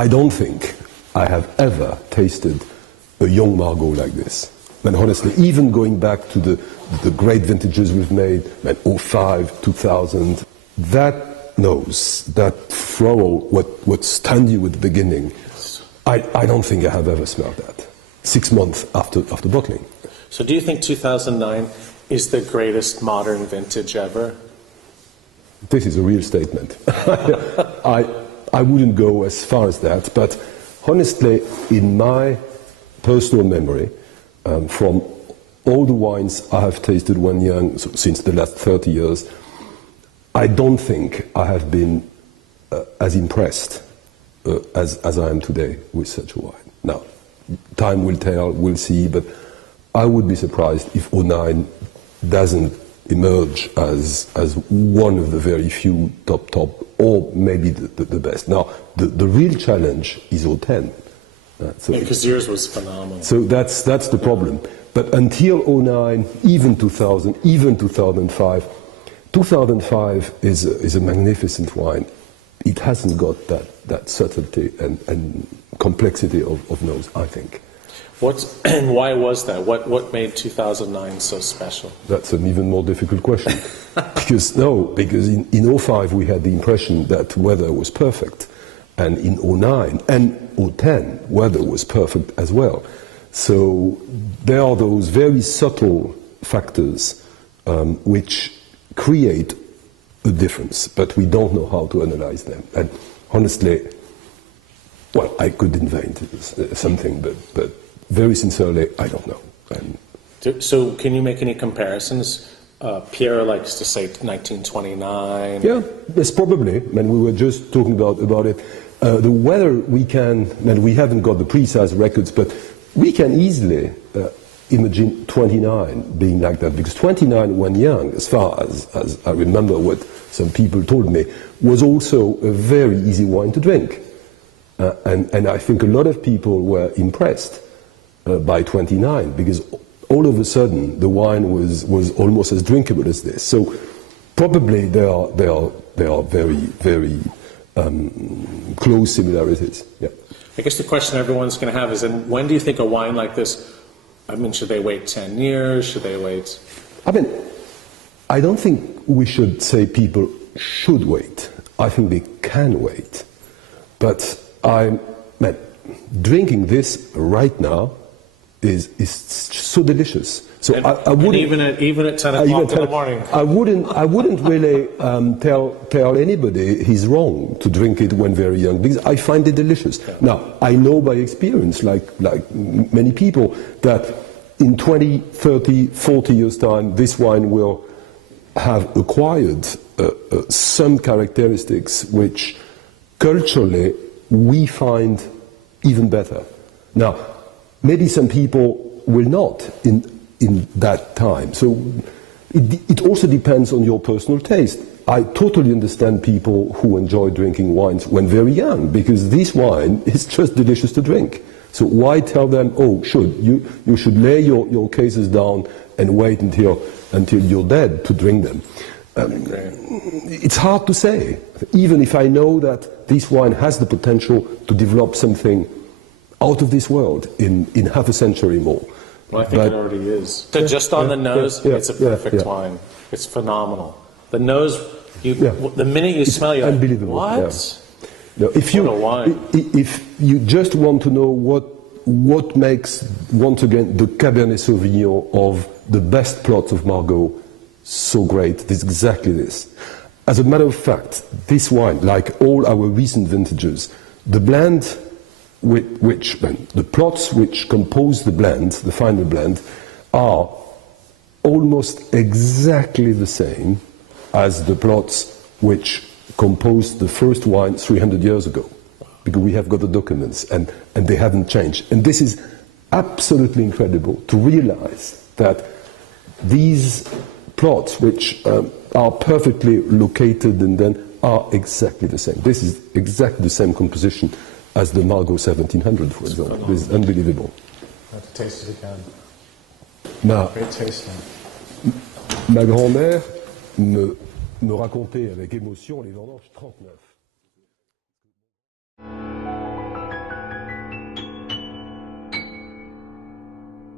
I don't think I have ever tasted a young Margaux like this. And honestly, even going back to the great vintages we've made, 05, 2000, that nose, that floral, what stunned you at the beginning, I don't think I have ever smelled that 6 months after bottling. So do you think 2009 is the greatest modern vintage ever? This is a real statement. I wouldn't go as far as that, but honestly, in my personal memory, from all the wines I have tasted when young, so since the last 30 years, I don't think I have been as impressed as I am today with such a wine. Now, time will tell, we'll see, but I would be surprised if 09 doesn't emerge as one of the very few top, or maybe the best. Now, the real challenge is 010. Because yours was phenomenal. So that's the problem. But until 09, even 2000, even 2005, 2005 is a magnificent wine. It hasn't got that subtlety and complexity of nose, I think. And why was that? What made 2009 so special? That's an even more difficult question. because in 05 we had the impression that weather was perfect. And in 09 and 010, weather was perfect as well. So there are those very subtle factors which create a difference, but we don't know how to analyze them. And honestly, well, I could invent something, but very sincerely, I don't know. So can you make any comparisons? Pierre likes to say 1929. Yeah, yes, probably. And we were just talking about it. The weather we can, and we haven't got the precise records, but we can easily imagine 29 being like that, because 29 when young, as far as I remember what some people told me, was also a very easy wine to drink. And I think a lot of people were impressed by 29, because all of a sudden the wine was almost as drinkable as this. So probably there are very, very close similarities. Yeah. I guess the question everyone's going to have is, and when do you think a wine like this, I mean, should they wait 10 years? Should they wait? I mean, I don't think we should say people should wait. I think they can wait. But drinking this right now is so delicious. So I wouldn't, even at 10 o'clock in the morning. I wouldn't really tell anybody he's wrong to drink it when very young, because I find it delicious. Yeah. Now, I know by experience, like many people, that in 20, 30, 40 years' time, this wine will have acquired some characteristics which culturally we find even better. Now, maybe some people will not in that time. So it also depends on your personal taste. I totally understand people who enjoy drinking wines when very young, because this wine is just delicious to drink. So why tell them, oh, you should lay your cases down and wait until you're dead to drink them. It's hard to say, even if I know that this wine has the potential to develop something out of this world in half a century more. Well, I think it already is. So just on the nose, it's a perfect wine. It's phenomenal. The nose, the minute you smell, you're unbelievable. Like, what? No, if you just want to know what makes, once again, the Cabernet Sauvignon of the best plots of Margaux so great, it's exactly this. As a matter of fact, this wine, like all our recent vintages, the blend the plots which compose the blend, the final blend, are almost exactly the same as the plots which composed the first wine 300 years ago, because we have got the documents and they haven't changed. And this is absolutely incredible to realize that these plots, which are perfectly located and then are exactly the same. This is exactly the same composition as the Margaux 1700, for example. This is unbelievable. I have to taste it again. Great tasting. Ma grand-mère me racontait avec émotion les vendanges 39.